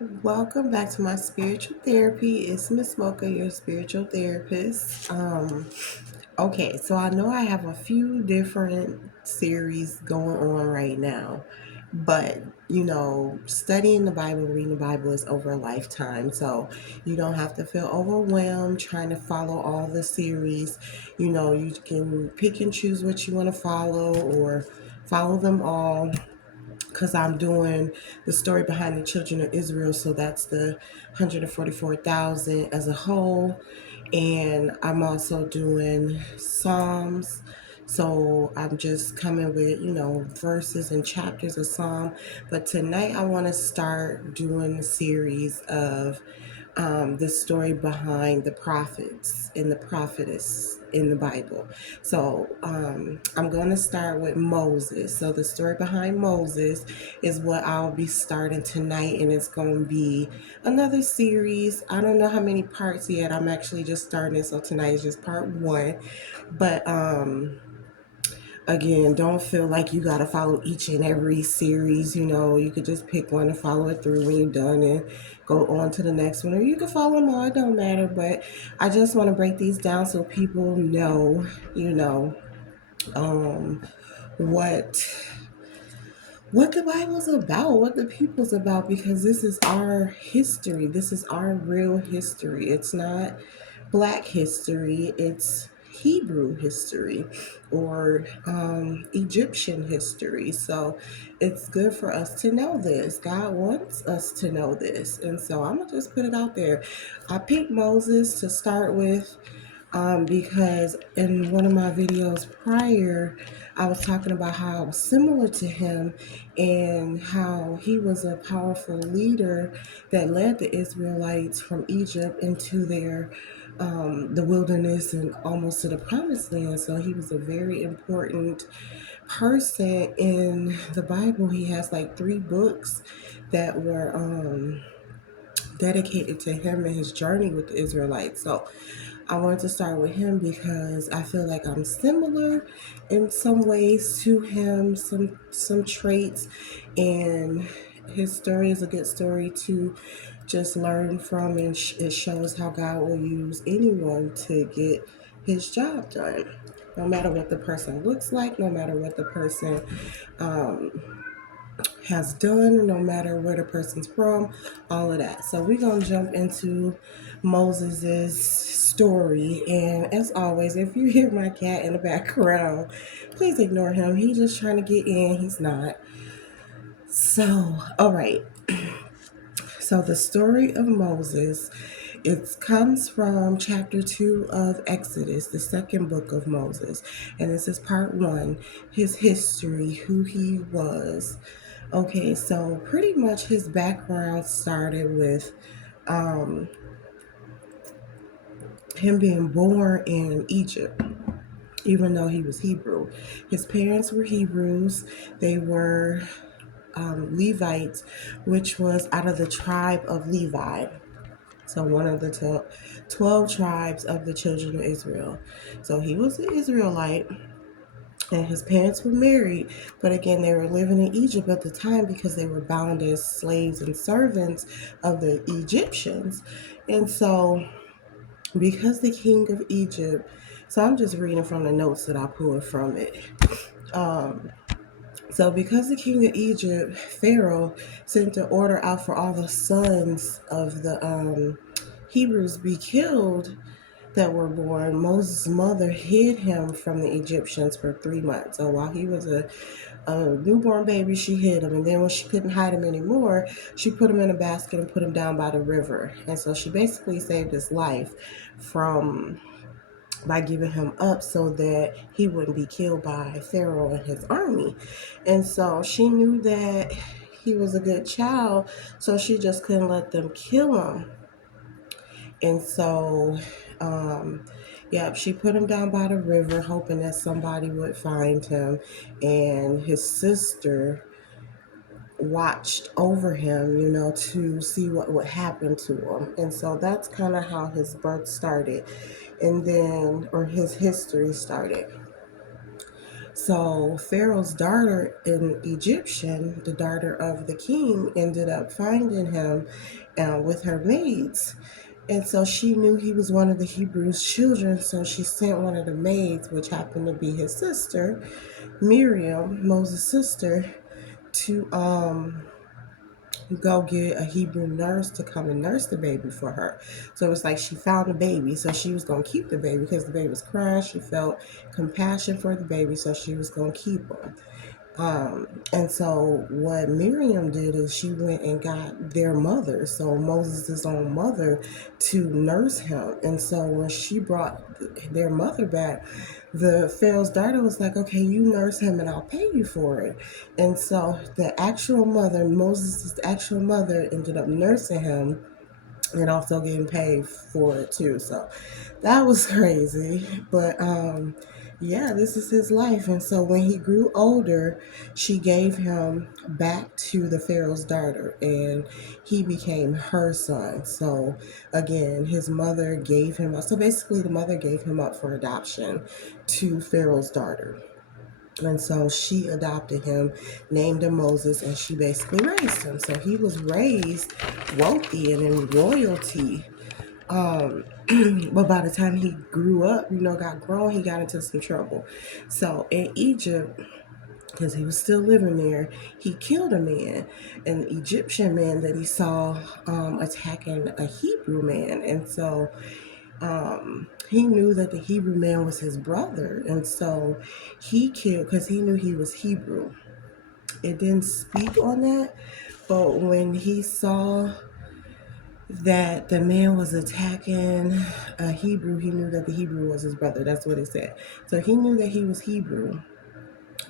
Welcome back to my spiritual therapy. It's Miss Mocha, your spiritual therapist. Okay, so I know I have a few different series going on right now, but studying the Bible, reading the Bible is over a lifetime, so you don't have to feel overwhelmed trying to follow all the series. You can pick and choose what you want to follow or follow them all because I'm doing the story behind the children of Israel. So that's the 144,000 as a whole. And I'm also doing Psalms. So I'm just coming with, verses and chapters of Psalm. But tonight I want to start doing the series of the story behind the prophets and the prophetess in the Bible. So I'm going to start with Moses. So the story behind Moses is what I'll be starting tonight, and it's going to be another series. I don't know how many parts yet. I'm actually just starting it, so tonight is just part one. But again, don't feel like you got to follow each and every series. You could just pick one and follow it through when you're done and go on to the next one. Or you can follow them all, it don't matter. But I just want to break these down so people know, you know, um, what what the Bible's about, what the people's about, because this is our history. This is our real history. It's not Black history, it's Hebrew history or Egyptian history. So it's good for us to know this. God wants us to know this. And so I'm going to just put it out there. I picked Moses to start with because in one of my videos prior, I was talking about how I was similar to him and how he was a powerful leader that led the Israelites from Egypt into the wilderness and almost to the promised land. So he was a very important person in the Bible. He has like 3 books that were dedicated to him and his journey with the Israelites. So I wanted to start with him because I feel like I'm similar in some ways to him, some traits, and his story is a good story to just learn from, and it shows how God will use anyone to get his job done. No matter what the person looks like, no matter what the person um, has done, no matter where the person's from, all of that. So we're going to jump into Moses's story. And as always, if you hear my cat in the background, please ignore him. He's just trying to get in. He's not. So, all right. So the story of Moses, it comes from chapter 2 of Exodus, the second book of Moses. And this is part 1, his history, who he was. Okay, so pretty much his background started with um, him being born in Egypt, even though he was Hebrew. His parents were Hebrews. They were Levites, which was out of the tribe of Levi. So one of the 12 tribes of the children of Israel. So he was an Israelite, and his parents were married, but again, they were living in Egypt at the time because they were bound as slaves and servants of the Egyptians. And so, because the king of Egypt, so I'm just reading from the notes that I pulled from it. Um, so, because the king of Egypt, Pharaoh, sent an order out for all the sons of the Hebrews be killed that were born, Moses' mother hid him from the Egyptians for 3 months. So while he was a newborn baby, she hid him. And then when she couldn't hide him anymore, she put him in a basket and put him down by the river. And so she basically saved his life from by giving him up so that he wouldn't be killed by Pharaoh and his army. And so she knew that he was a good child, so she just couldn't let them kill him. And so, she put him down by the river, hoping that somebody would find him. And his sister watched over him, to see what would happen to him. And so that's kind of how his birth started, or his history started. So Pharaoh's daughter, an Egyptian, the daughter of the king, ended up finding him with her maids. And so she knew he was one of the Hebrews' children, so she sent one of the maids, which happened to be his sister, Miriam, Moses' sister, to go get a Hebrew nurse to come and nurse the baby for her. So it's like she found the baby, so she was gonna keep the baby because the baby was crying. She felt compassion for the baby, so she was gonna keep him. And so what Miriam did is she went and got their mother, so Moses' own mother, to nurse him. And so when she brought their mother back, the Pharaoh's daughter was like, okay, you nurse him and I'll pay you for it. And so the actual mother, Moses' actual mother, ended up nursing him and also getting paid for it too. So that was crazy. But yeah, this is his life. And so when he grew older, she gave him back to the Pharaoh's daughter and he became her son. So again, his mother gave him up. So basically the mother gave him up for adoption to Pharaoh's daughter. And so she adopted him, named him Moses, and she basically raised him. So he was raised wealthy and in royalty. Um, but by the time he grew up, got grown, he got into some trouble. So in Egypt, because he was still living there, he killed a man, an Egyptian man that he saw attacking a Hebrew man. And so he knew that the Hebrew man was his brother. And so he killed because he knew he was Hebrew. It didn't speak on that, but when he saw that the man was attacking a Hebrew, he knew that the Hebrew was his brother. That's what it said. So he knew that he was Hebrew,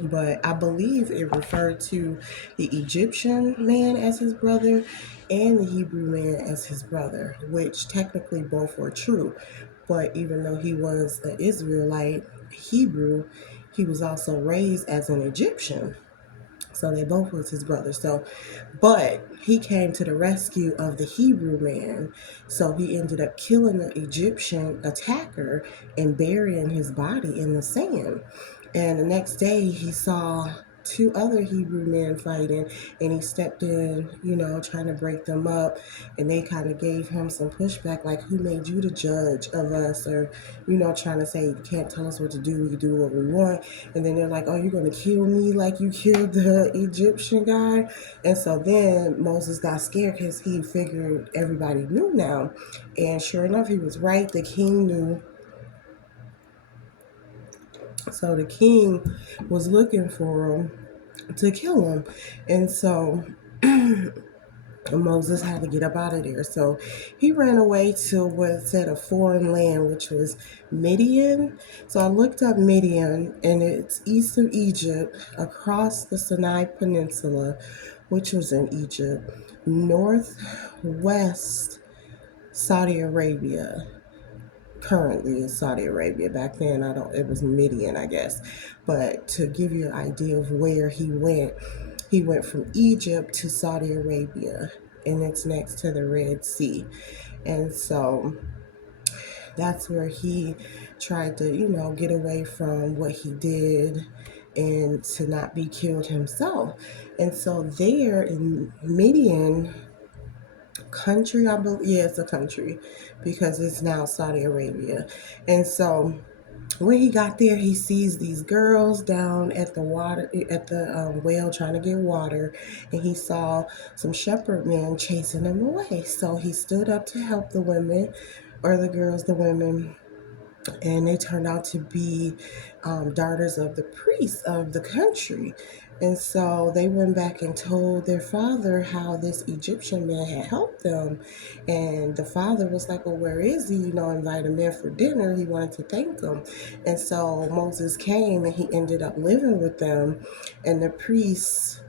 but I believe it referred to the Egyptian man as his brother and the Hebrew man as his brother, which technically both were true. But even though he was an Israelite Hebrew, he was also raised as an Egyptian. So they both was his brothers. So, but he came to the rescue of the Hebrew man. So he ended up killing the Egyptian attacker and burying his body in the sand. And the next day he saw two other Hebrew men fighting and he stepped in, trying to break them up. And they kind of gave him some pushback, like, who made you the judge of us? Or, trying to say, you can't tell us what to do. We do what we want. And then they're like, oh, you're going to kill me like you killed the Egyptian guy? And so then Moses got scared because he figured everybody knew now. And sure enough, he was right. The king knew. So the king was looking for him to kill him. And so Moses had to get up out of there. So he ran away to what said a foreign land, which was Midian. So I looked up Midian, and it's east of Egypt, across the Sinai Peninsula, which was in Egypt, northwest Saudi Arabia. Currently in Saudi Arabia. Back then, it was Midian, I guess. But to give you an idea of where he went from Egypt to Saudi Arabia, and it's next to the Red Sea. And so that's where he tried to, get away from what he did and to not be killed himself. And so there in Midian country, I believe, yeah, it's a country because it's now Saudi Arabia. And so when he got there, he sees these girls down at the water, at the well, trying to get water, and he saw some shepherd men chasing them away. So he stood up to help the women, or the girls, the women, and they turned out to be daughters of the priests of the country. And so they went back and told their father how this Egyptian man had helped them. And the father was like, well, where is he? Invite him in for dinner. He wanted to thank them. And so Moses came and he ended up living with them. And the priests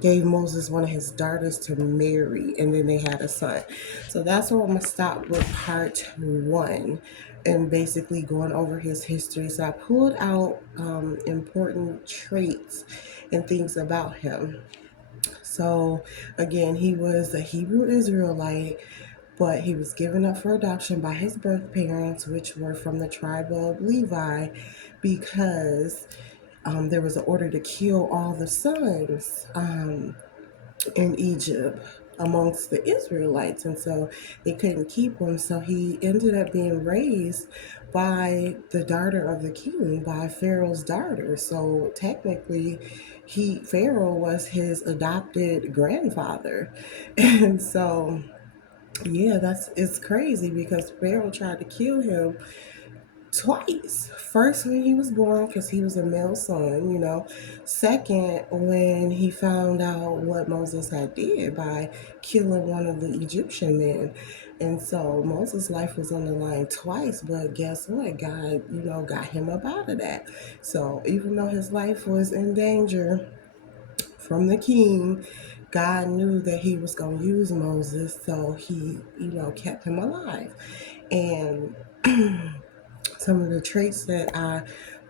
gave Moses one of his daughters to marry, and then they had a son. So that's where I'm going to stop with part one and basically going over his history. So I pulled out important traits and things about him. So again, he was a Hebrew Israelite, but he was given up for adoption by his birth parents, which were from the tribe of Levi, because there was an order to kill all the sons in Egypt amongst the Israelites, and so they couldn't keep him. So he ended up being raised by the daughter of the king, by Pharaoh's daughter. So technically, Pharaoh was his adopted grandfather, and so yeah, it's crazy because Pharaoh tried to kill him twice. First, when he was born, because he was a male son, you know. Second, when he found out what Moses had did by killing one of the Egyptian men. And so Moses' life was on the line twice, but guess what? God, got him up out of that. So even though his life was in danger from the king, God knew that he was going to use Moses, so he, kept him alive. And some of the traits that I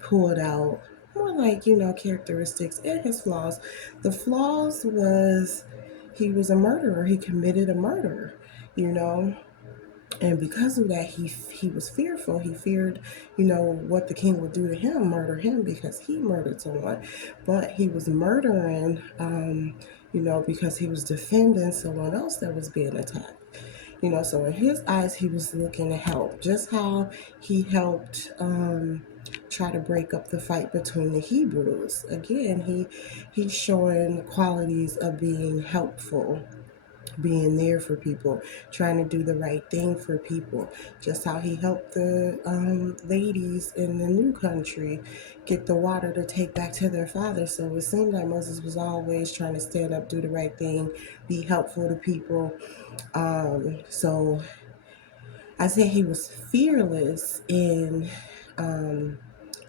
pulled out, more like, characteristics and his flaws. The flaws was he was a murderer. He committed a murder, you know. And because of that, he was fearful. He feared, what the king would do to him, murder him because he murdered someone. But he was murdering, because he was defending someone else that was being attacked. So in his eyes, he was looking to help, just how he helped try to break up the fight between the Hebrews. Again, he's showing qualities of being helpful, being there for people, trying to do the right thing for people. Just how he helped the ladies in the new country get the water to take back to their father. So it seemed like Moses was always trying to stand up, do the right thing, be helpful to people. So I say he was fearless in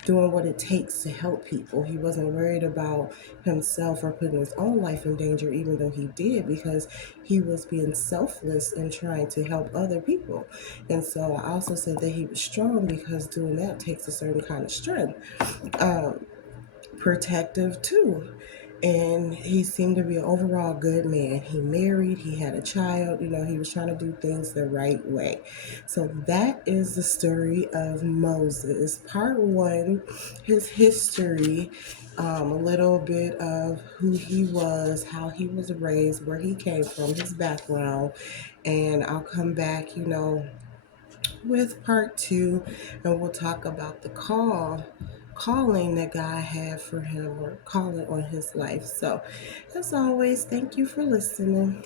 doing what it takes to help people. He wasn't worried about himself or putting his own life in danger, even though he did, because he was being selfless and trying to help other people. And so I also said that he was strong because doing that takes a certain kind of strength. Protective too. And he seemed to be an overall good man. He married, he had a child, he was trying to do things the right way. So that is the story of Moses. Part one, his history, a little bit of who he was, how he was raised, where he came from, his background. And I'll come back, with part two, and we'll talk about the calling that God had for him, or calling on his life. So as always, thank you for listening.